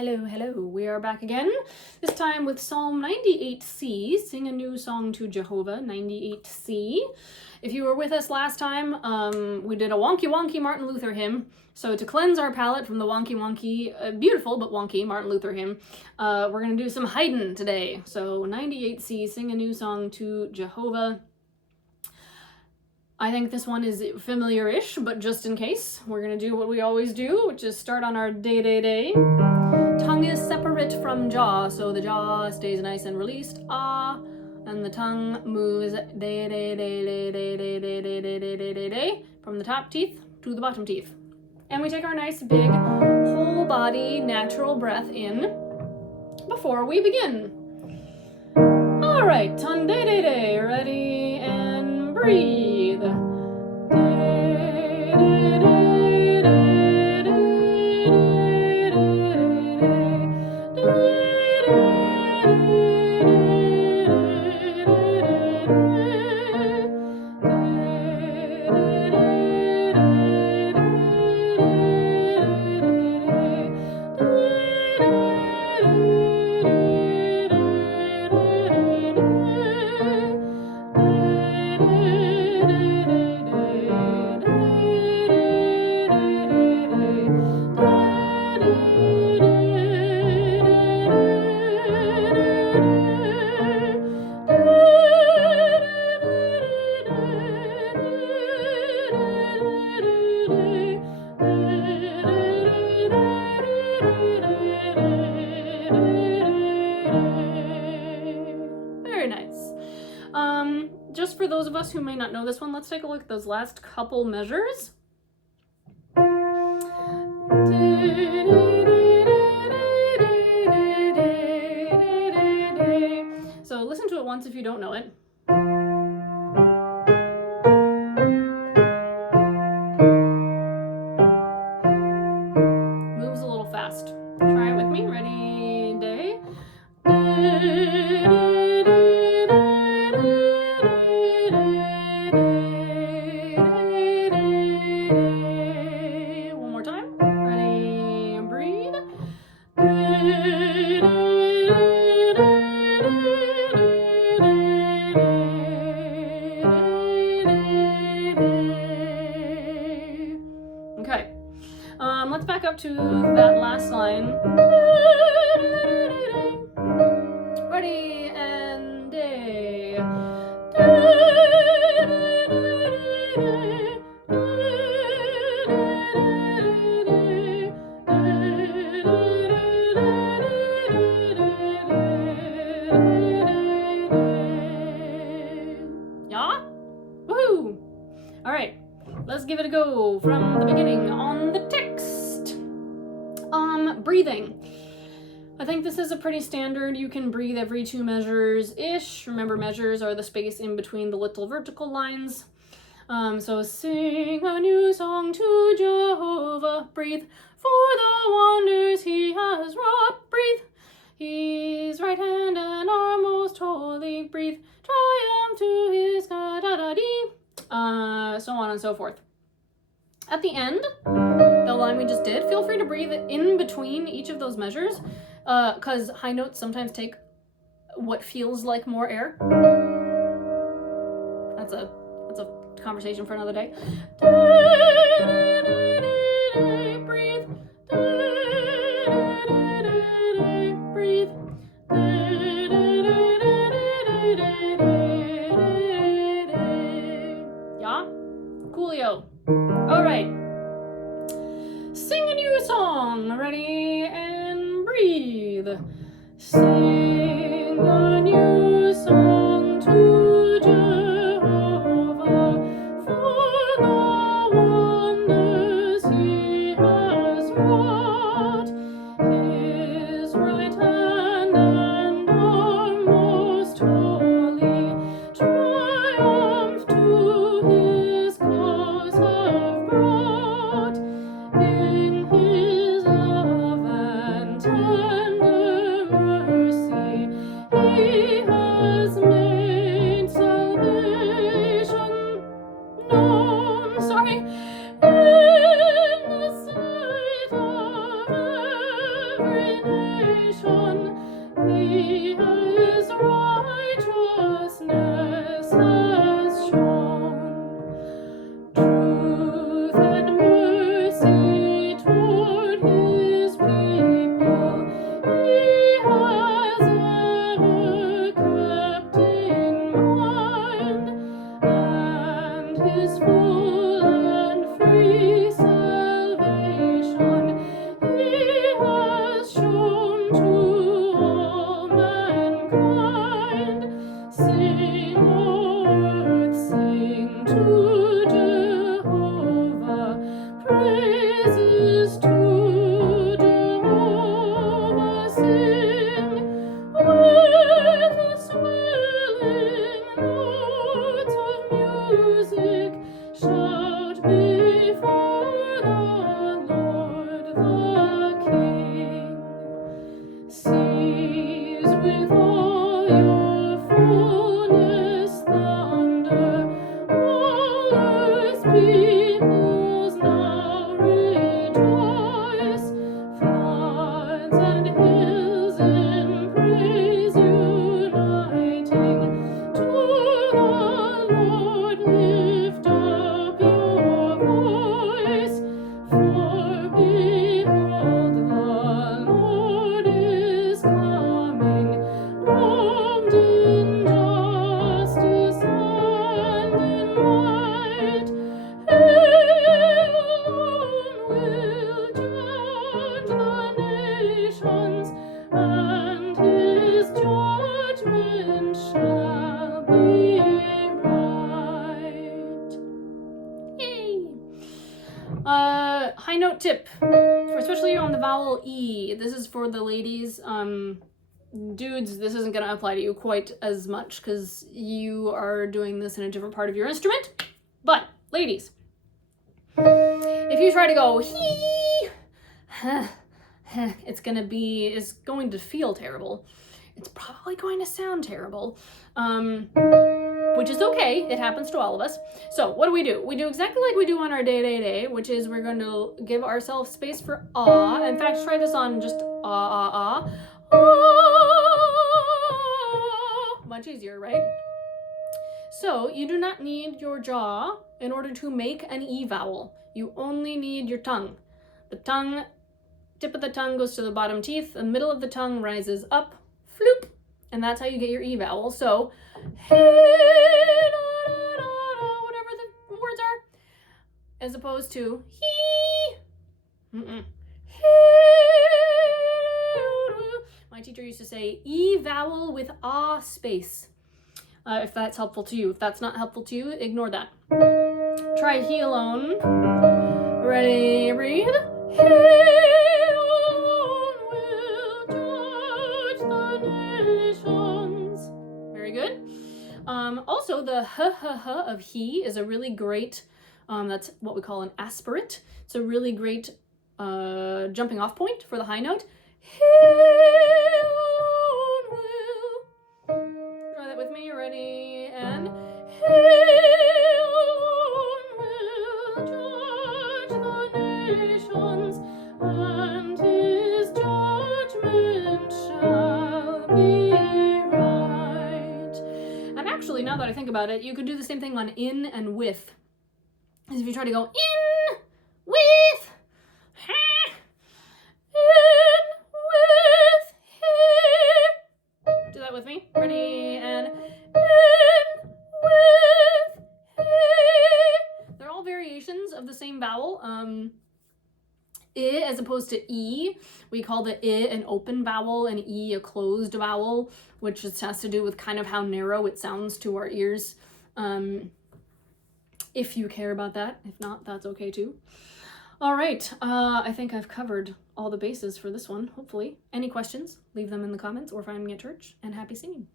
Hello. We are back again, this time with Psalm 98C, Sing a New Song to Jehovah, 98C. If you were with us last time, we did a wonky Martin Luther hymn. So to cleanse our palate from the wonky, beautiful but wonky Martin Luther hymn, we're going to do some Haydn today. So 98C, Sing a New Song to Jehovah. I think this one is familiar-ish, but just in case, we're going to do what we always do, which is start on our day. Tongue is separate from jaw, so the jaw stays nice and released, ah, and the tongue moves day, from the top teeth to the bottom teeth. And we take our nice big whole body natural breath in before we begin. All right, tongue day, ready and breathe. Just for those of us who may not know this one, let's take a look at those last couple measures. So listen to it once if you don't know it. Moves a little fast. Try it with me. Ready, day. One more time. Ready and breathe. Okay. Let's back up to that last line. Ready and day. Yeah? Woohoo! All right, let's give it a go from the beginning on the text. Breathing. I think this is a pretty standard. You can breathe every 2 measures-ish. Remember, measures are the space in between the little vertical lines. So sing a new song to Jehovah. Breathe for the wonders he has wrought. Breathe. His right hand and arm most holy. Breathe. Triumph to his ga-da-da-dee. So on and so forth. At the end, the line we just did, feel free to breathe in between each of those measures, because high notes sometimes take what feels like more air. That's a conversation for another day. Breathe. Breathe. Yeah? Coolio. All right. Sing a new song. Ready and breathe. Sing a new song to Jehovah for the wonders he has wrought. His right hand and arm most holy, triumph to his cause have brought. In his love and tender mercy, His righteousness has shown. Truth and mercy toward his people, he has ever kept in mind, and his full and free salvation he has shown to all mankind. Sing, O earth, sing to Jehovah, praises to Jehovah, sing with the swelling notes of music, shout before the Lord the King. Seas with all your fullness thunder, all earth's peoples now rejoice. Floods and hills in praise uniting, to the Lord lift up your voice. For behold, the Lord is coming, robed in justice and in might. He alone will judge the nations, and his judgment shall be right. Yay! High note tip, especially on the vowel E. This is for the ladies. Dudes, this isn't gonna apply to you quite as much because you are doing this in a different part of your instrument. But ladies, if you try to go he, it's going to feel terrible. It's probably going to sound terrible, which is okay. It happens to all of us. So what do? We do exactly like we do on our day, which is we're going to give ourselves space for ah. In fact, try this on just ah. Much easier, right? So you do not need your jaw in order to make an E vowel. You only need your tongue. The tip of the tongue goes to the bottom teeth, the middle of the tongue rises up, floop, and that's how you get your E vowel. So, whatever the words are, as opposed to he. My teacher used to say E vowel with ah space. If that's helpful to you. If that's not helpful to you, ignore that. Try he alone. Ready, breathe. He alone will judge the nations. Very good. Also, the of he is a really great, that's what we call an aspirate. It's a really great jumping off point for the high note. He alone will. Try that with me. Ready, and he alone will judge the nations, and his judgment shall be right. And actually, now that I think about it, you could do the same thing on in and with. As if you try to go in, with, do that with me. Ready, and in, with, they're all variations of the same vowel. I as opposed to E. We call the I an open vowel and E a closed vowel, which just has to do with kind of how narrow it sounds to our ears. If you care about that. If not, that's okay too. All right, I think I've covered all the bases for this one, hopefully. Any questions, leave them in the comments or find me at church, and happy singing.